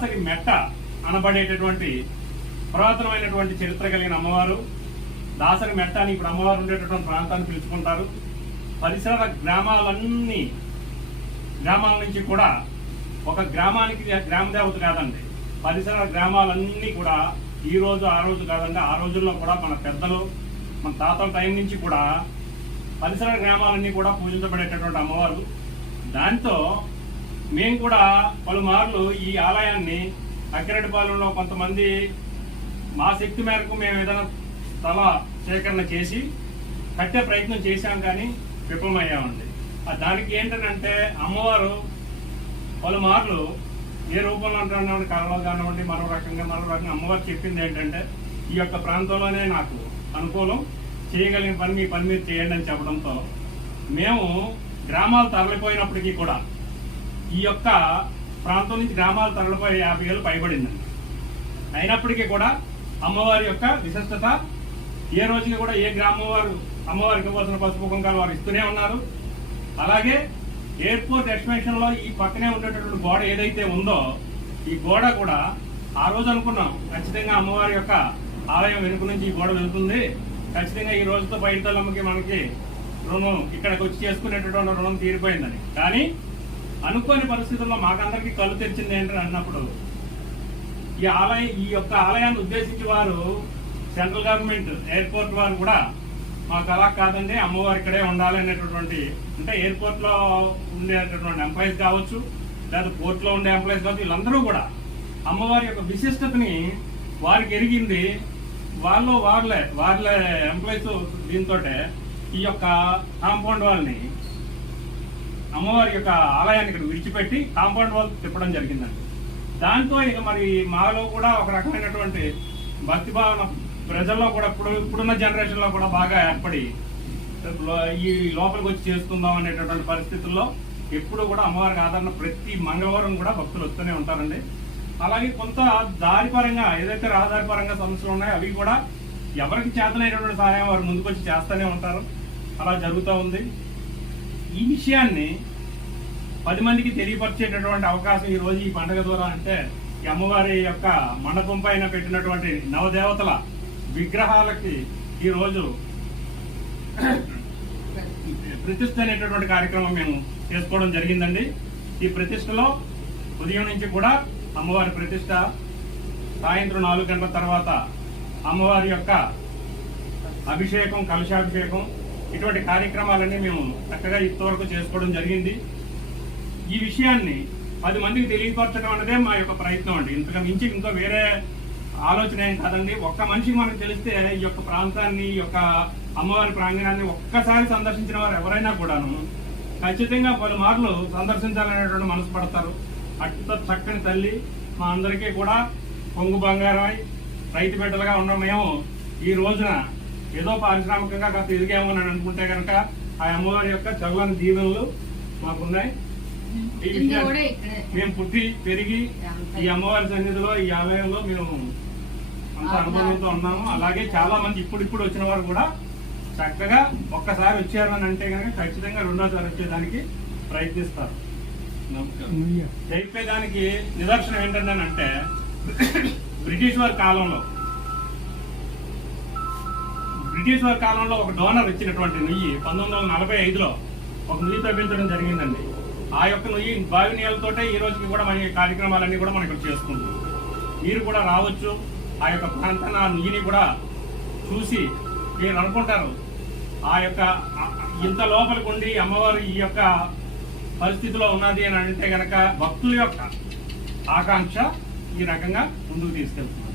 దాసరి మెట్ట అనబడేటటువంటి పురాతనమైనటువంటి చరిత్ర కలిగిన అమ్మవారు. దాసరి మెట్ట అని ఇప్పుడు అమ్మవారు ఉండేటటువంటి ప్రాంతాన్ని పిలుచుకుంటారు. పరిసర గ్రామాల నుంచి కూడా ఒక గ్రామానికి గ్రామదేవత కాదండి, పరిసర గ్రామాలన్నీ కూడా ఈ రోజు ఆ రోజు కాదండి, ఆ రోజుల్లో కూడా మన పెద్దలు మన తాతల టైం నుంచి కూడా పరిసర గ్రామాలన్నీ కూడా పూజించబడేటటువంటి అమ్మవారు. దాంతో మేము కూడా పలుమార్లు ఈ ఆలయాన్ని అక్కిరెడ్డిపాలెంలో కొంతమంది మా శక్తి మేరకు మేము ఏదైనా స్థల సేకరణ చేసి కట్టే ప్రయత్నం చేశాం, కానీ విఫలమయ్యామండి. దానికి ఏంటంటే అమ్మవారు పలుమార్లు ఏ రూపంలో అంటున్నామని కళలో కానివ్వండి మరో రకంగా అమ్మవారు చెప్పింది ఏంటంటే ఈ యొక్క ప్రాంతంలోనే నాకు అనుకూలం, చేయగలిగిన పని మీ పని మీరు చేయండి అని చెప్పడంతో మేము గ్రామాలు తరలిపోయినప్పటికీ కూడా ఈ యొక్క ప్రాంతం నుంచి గ్రామాలు తరలిపోయి 50 ఏళ్ళు పైబడిందండి. అయినప్పటికీ కూడా అమ్మవారి యొక్క విశిష్టత ఏ రోజుకి కూడా ఏ గ్రామం వారు అమ్మవారికి ఇవ్వాల్సిన పసుపు కుంకాలు వారు ఇస్తూనే ఉన్నారు. అలాగే ఎయిర్పోర్ట్ ఎక్స్టెన్షన్ లో ఈ పక్కనే ఉండేటటువంటి గోడ ఏదైతే ఉందో ఈ గోడ కూడా ఆ రోజు అనుకున్నాం ఖచ్చితంగా అమ్మవారి యొక్క ఆలయం వెనుక నుంచి ఈ గోడ వెళ్తుంది, ఖచ్చితంగా ఈ రోజుతో బయటలమ్మకి మనకి రుణం ఇక్కడికి వచ్చి చేసుకునేటటువంటి రుణం తీరిపోయిందని. కానీ అనుకోని పరిస్థితుల్లో మాకందరికీ కళ్ళు తెరిచింది ఏంటని అన్నప్పుడు ఈ యొక్క ఆలయాన్ని ఉద్దేశించి వారు సెంట్రల్ గవర్నమెంట్ ఎయిర్పోర్ట్ వారు కూడా మాకు అలా కాదండి, అమ్మవారు ఇక్కడే ఉండాలి అనేటటువంటి, అంటే ఎయిర్పోర్ట్ లో ఉండేటటువంటి ఎంప్లాయీస్ కావచ్చు లేదా పోర్ట్ లో ఉండే ఎంప్లాయీస్ కావచ్చు, వీళ్ళందరూ కూడా అమ్మవారి యొక్క విశిష్టతని వారికి ఎరిగింది. వాళ్ళే ఎంప్లాయీస్ దీంతో ఈ యొక్క కాంపౌండ్ వాళ్ళని అమ్మవారి యొక్క ఆలయాన్ని ఇక్కడ విడిచిపెట్టి కాంపౌండ్ వాళ్ళు తిప్పడం జరిగిందండి. దాంతో ఇక మరి మాలో కూడా ఒక రకమైనటువంటి భక్తి భావన ప్రజల్లో కూడా ఇప్పుడున్న జనరేషన్ లో కూడా బాగా ఏర్పడి ఈ లోపలికి వచ్చి చేసుకుందాం అనేటటువంటి పరిస్థితుల్లో ఎప్పుడు కూడా అమ్మవారికి ఆదరణ ప్రతి మంగళవారం కూడా భక్తులు వస్తూనే ఉంటారండి. అలాగే కొంత దారి పరంగా ఏదైతే రహదారి పరంగా సమస్యలు ఉన్నాయో అవి కూడా ఎవరికి చేతనైనటువంటి సహాయం వారు ముందుకొచ్చి చేస్తూనే ఉంటారు. అలా జరుగుతూ ఉంది. ఈ విషయాన్ని 10 మందికి తెలియపరిచేటటువంటి అవకాశం ఈ రోజు ఈ పండుగ ద్వారా అంటే ఈ అమ్మవారి యొక్క మండపం పైన పెట్టినటువంటి నవదేవతల విగ్రహాలకి ఈ రోజు ప్రతిష్ఠ అనేటటువంటి కార్యక్రమం మేము చేసుకోవడం జరిగిందండి. ఈ ప్రతిష్టలో ఉదయం నుంచి కూడా అమ్మవారి ప్రతిష్ట, సాయంత్రం 4 గంటల తర్వాత అమ్మవారి యొక్క అభిషేకం, కలశాభిషేకం, ఇటువంటి కార్యక్రమాలన్నీ మేము చక్కగా ఇంతవరకు చేసుకోవడం జరిగింది. ఈ విషయాన్ని 10 మందికి తెలియపరచడం అనేదే మా యొక్క ప్రయత్నం అండి. ఇంతగా మించి ఇంకా వేరే ఆలోచన ఏం కాదండి. ఒక్క మనిషికి మనకు తెలిస్తే ఈ యొక్క ప్రాంతాన్ని, ఈ యొక్క అమ్మవారి ప్రాంగణాన్ని ఒక్కసారి సందర్శించిన వారు ఎవరైనా కూడాను ఖచ్చితంగా పలుమార్లు సందర్శించాలనేటువంటి మనసు పడతారు. అట్టితో చక్కని తల్లి మా అందరికీ కూడా పొంగు బంగారమై రైతు బిడ్డలుగా ఉన్న మేము ఈ రోజున ఏదో పారిశ్రామికంగా కాస్త ఎదిగాము అని అనుకుంటే కనుక ఆ అమ్మవారి యొక్క చల్లని దీవెనలు మాకున్నాయి. ఈ విషయాన్ని మేము పుట్టి పెరిగి ఈ అమ్మవారి సన్నిధిలో ఈ ఆలయంలో మేము అంత అనుభవంతో ఉన్నాము. అలాగే చాలా మంది ఇప్పుడు వచ్చిన వారు కూడా చక్కగా ఒక్కసారి వచ్చారు అని అంటే కనుక ఖచ్చితంగా రెండోసారి వచ్చేదానికి ప్రయత్నిస్తారు. చెప్పేదానికి నిదర్శనం ఏంటంటే బ్రిటిష్ వారి కాలంలో ఒక డోనర్ ఇచ్చినటువంటి నుయ్యి 1945లో ఒక నుయ్యి తప్పించడం జరిగిందండి. ఆ యొక్క నుయ్యి బావి నీళ్ళతోటే ఈ రోజుకి కూడా మన కార్యక్రమాలన్నీ కూడా మనం ఇక్కడ చేసుకుంటాం. మీరు కూడా రావచ్చు, ఆ యొక్క ప్రాంతాన్ని ఆ నుయ్యిని కూడా చూసి మీరు అనుకుంటారు ఆ యొక్క ఇంత లోపలికి ఉండి అమ్మవారు ఈ యొక్క పరిస్థితిలో ఉన్నది అని అంటే గనక భక్తుల యొక్క ఆకాంక్ష ఈ రకంగా ముందుకు తీసుకెళ్తున్నారు.